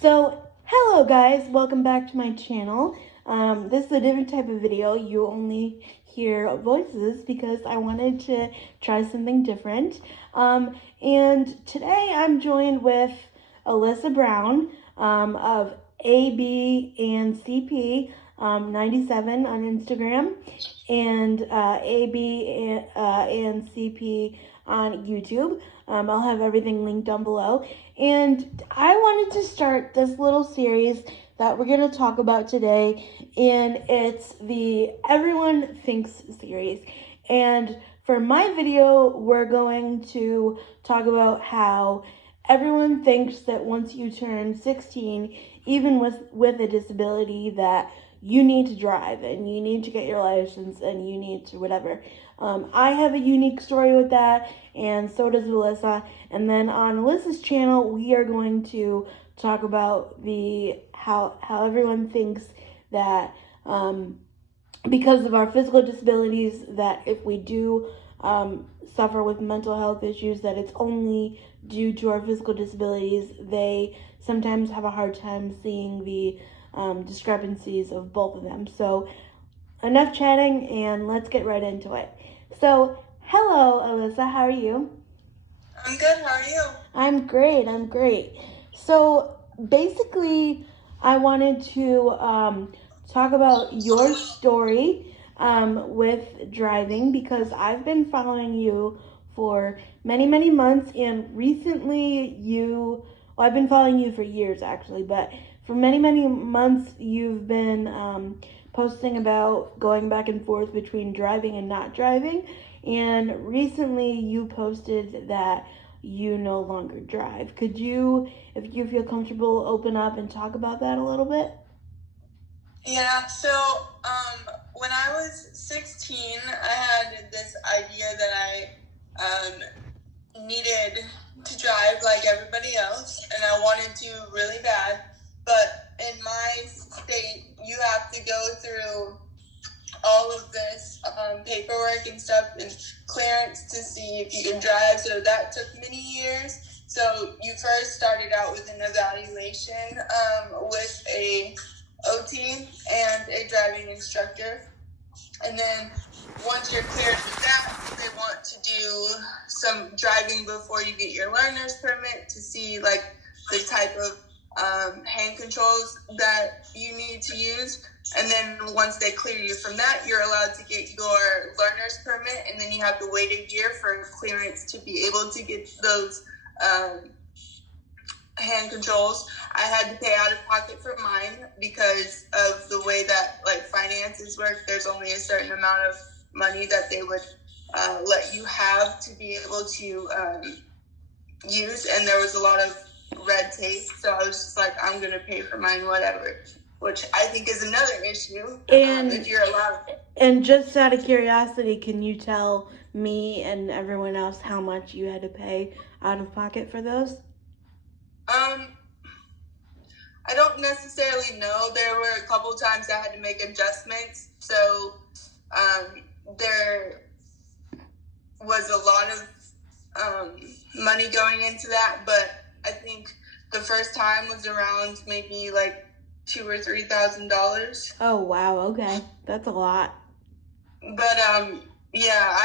So, hello guys, welcome back to my channel. This is a different type of video. You only hear voices because I wanted to try something different. And today I'm joined with Alyssa Brown of AB and CP 97 on Instagram and AB and CP on YouTube. I'll have everything linked down below. And I wanted to start this little series that we're going to talk about today, and it's the Everyone Thinks series. And for my video, we're going to talk about how everyone thinks that once you turn 16, even with a disability, that you need to drive and you need to get your license and you need to whatever. I have a unique story with that, and so does Alyssa. And then on Alyssa's channel, we are going to talk about how everyone thinks that because of our physical disabilities, that if we do suffer with mental health issues, that it's only due to our physical disabilities. They sometimes have a hard time seeing the discrepancies of both of them. So enough chatting and let's get right into it. So hello Alyssa, how are you? I'm good, how are you? I'm great. So basically I wanted to talk about your story with driving, because I've been following you for many months, and recently I've been following you for years actually, but for many months you've been posting about going back and forth between driving and not driving, and recently you posted that you no longer drive. Could you, if you feel comfortable, open up and talk about that a little bit? Yeah, so when I was 16, I had this idea that I needed to drive like everybody else, and I wanted to really bad. But in my state, you have to go through all of this paperwork and stuff and clearance to see if you can drive. So that took many years. So you first started out with an evaluation with a OT and a driving instructor. And then once you're cleared with that, they want to do some driving before you get your learner's permit to see like the type of hand controls that you need to use. And then once they clear you from that, you're allowed to get your learner's permit, and then you have to wait a year for clearance to be able to get those hand controls. I had to pay out of pocket for mine because of the way that like finances work. There's only a certain amount of money that they would let you have to be able to use, and there was a lot of red tape, so I was just like, I'm gonna pay for mine, whatever, which I think is another issue. And if you're allowed. And just out of curiosity, can you tell me and everyone else how much you had to pay out of pocket for those? I don't necessarily know. There were a couple times I had to make adjustments, so there was a lot of money going into that, but I think the first time was around maybe like $2,000 or $3,000. Oh wow, okay, that's a lot. But yeah,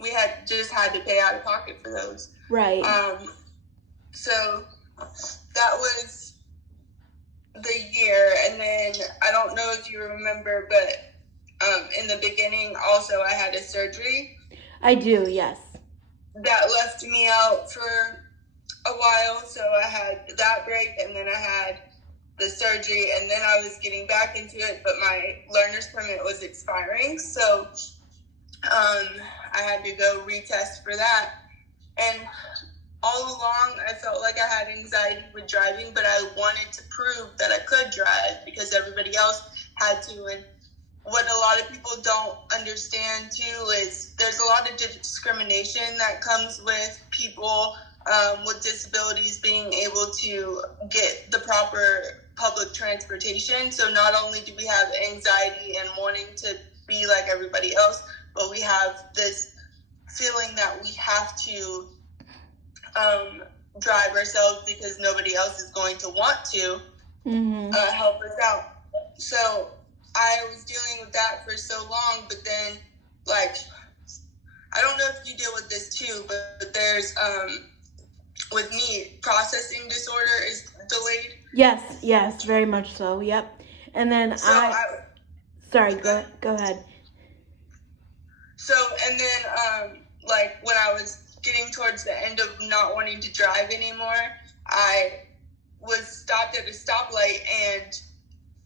we had to pay out of pocket for those. Right. So that was the year, and then I don't know if you remember, but in the beginning also I had a surgery. I do, yes. That left me out for a while, so I had that break, and then I had the surgery, and then I was getting back into it, but my learner's permit was expiring, so I had to go retest for that. And all along I felt like I had anxiety with driving, but I wanted to prove that I could drive because everybody else had to. And what a lot of people don't understand too is there's a lot of discrimination that comes with people with disabilities being able to get the proper public transportation. So not only do we have anxiety and wanting to be like everybody else, but we have this feeling that we have to drive ourselves because nobody else is going to want to help us out. So I was dealing with that for so long, but then, like, I don't know if you deal with this too, but there's, with me, processing disorder is delayed. Yes, very much so. Yep. And then sorry, go ahead. So, and then, like, when I was getting towards the end of not wanting to drive anymore, I was stopped at a stoplight, and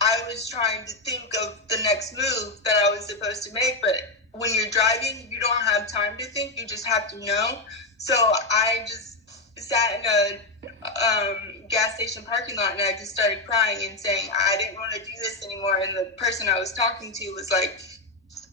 I was trying to think of the next move that I was supposed to make, but when you're driving, you don't have time to think, you just have to know. So I just sat in a gas station parking lot, and I just started crying and saying I didn't want to do this anymore. And the person I was talking to was like,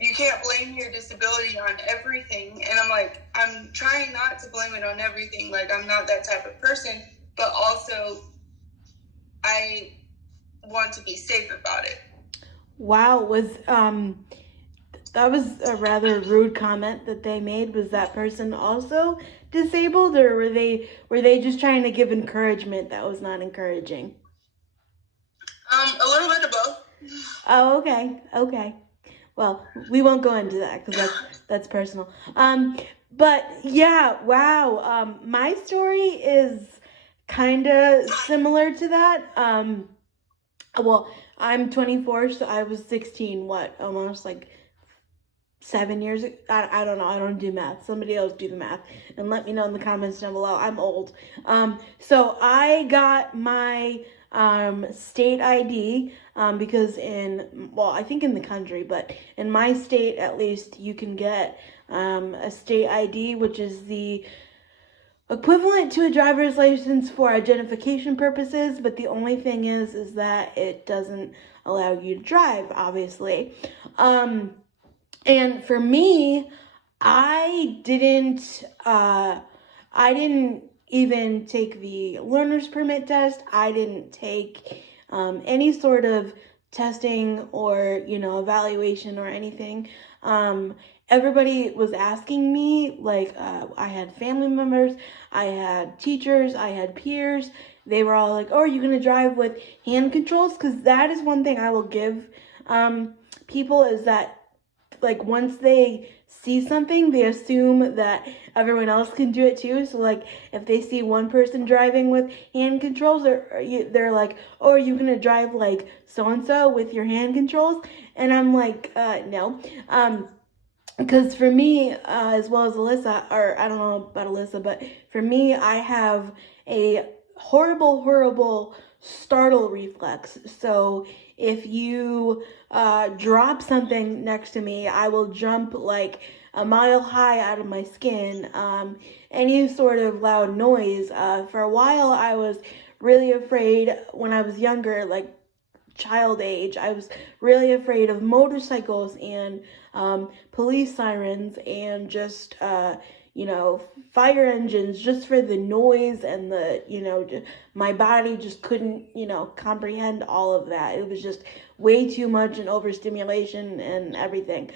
you can't blame your disability on everything. And I'm like, I'm trying not to blame it on everything. Like, I'm not that type of person, but also I want to be safe about it. Wow, that was a rather rude comment that they made. Was that person also disabled, or were they just trying to give encouragement that was not encouraging? A little bit of both. Oh, okay. Well, we won't go into that because that's personal. But yeah, wow. My story is kind of similar to that. Well, I'm 24, so I was 16. What, almost like 7 years ago? I don't know. I don't do math. Somebody else do the math and let me know in the comments down below. I'm old. So I got my state ID because I think in the country, but in my state at least, you can get a state ID, which is the equivalent to a driver's license for identification purposes, but the only thing is that it doesn't allow you to drive, obviously. And for me, I didn't even take the learner's permit test. I didn't take any sort of testing or, evaluation or anything. Everybody was asking me, like, I had family members, I had teachers, I had peers. They were all like, oh, are you going to drive with hand controls? Because that is one thing I will give people, is that, like, once they see something, they assume that everyone else can do it too. So, like, if they see one person driving with hand controls, they're like, oh, are you going to drive like so-and-so with your hand controls? And I'm like, no. Because for me, as well as Alyssa, or I don't know about Alyssa, but for me, I have a horrible startle reflex. So if you drop something next to me, I will jump like a mile high out of my skin. Any sort of loud noise. For a while, I was really afraid when I was younger, like child age. I was really afraid of motorcycles and police sirens and just fire engines, just for the noise and the my body just couldn't comprehend all of that. It was just way too much and overstimulation and everything.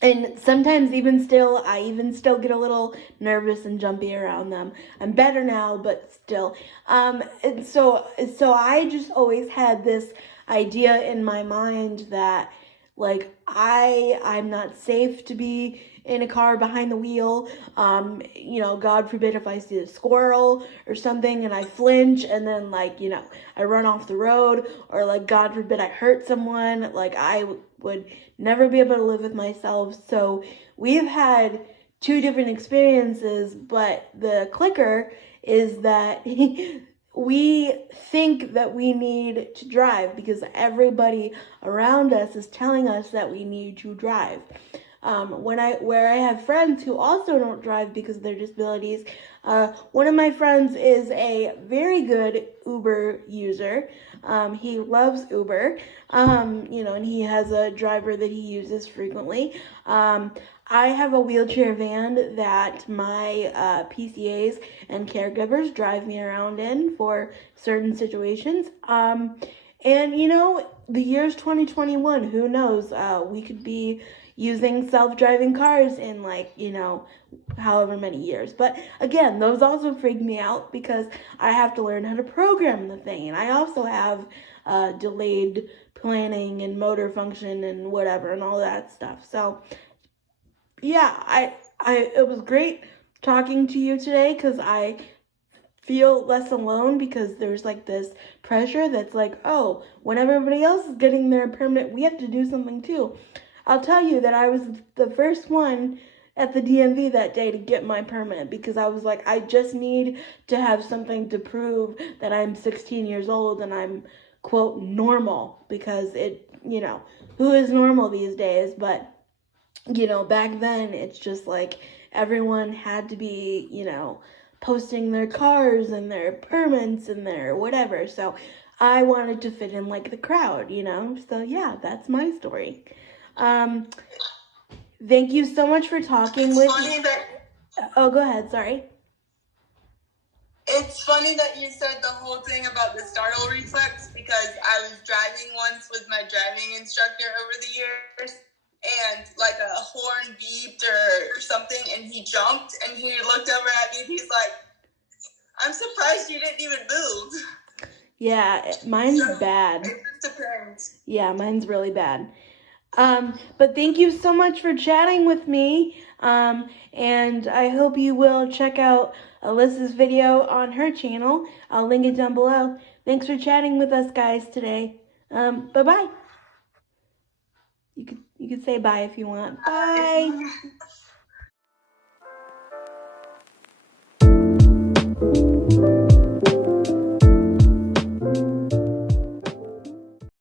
And sometimes I even still get a little nervous and jumpy around them. I'm better now, but still. And so I just always had this idea in my mind that, like, I'm not safe to be in a car behind the wheel. God forbid if I see a squirrel or something and I flinch and then, like, I run off the road, or, like, God forbid I hurt someone, like, I would never be able to live with myself. So we've had two different experiences, but the clicker is that we think that we need to drive because everybody around us is telling us that we need to drive. Where I have friends who also don't drive because of their disabilities. One of my friends is a very good Uber user. He loves Uber, and he has a driver that he uses frequently. I have a wheelchair van that my PCAs and caregivers drive me around in for certain situations. And the year's 2021, who knows? We could be using self-driving cars in like, however many years. But again, those also freak me out because I have to learn how to program the thing. And I also have delayed planning and motor function and whatever and all that stuff. So yeah, it was great talking to you today because I feel less alone because there's like this pressure that's like, oh, when everybody else is getting their permit, we have to do something too. I'll tell you that I was the first one at the DMV that day to get my permit because I was like, I just need to have something to prove that I'm 16 years old and I'm, quote, normal, because who is normal these days? But back then it's just like everyone had to be, posting their cars and their permits and their whatever. So I wanted to fit in like the crowd, So yeah, that's my story. Thank you so much for talking with me. Oh, go ahead, sorry. It's funny that you said the whole thing about the startle reflex because I was driving once with my driving instructor over the years and like a horn beeped or something and he jumped and he looked over at me and he's like, I'm surprised you didn't even move. Yeah, mine's bad. It just depends. Yeah, mine's really bad. But thank you so much for chatting with me. And I hope you will check out Alyssa's video on her channel. I'll link it down below. Thanks for chatting with us guys today. Bye-bye. You could say bye if you want. Bye.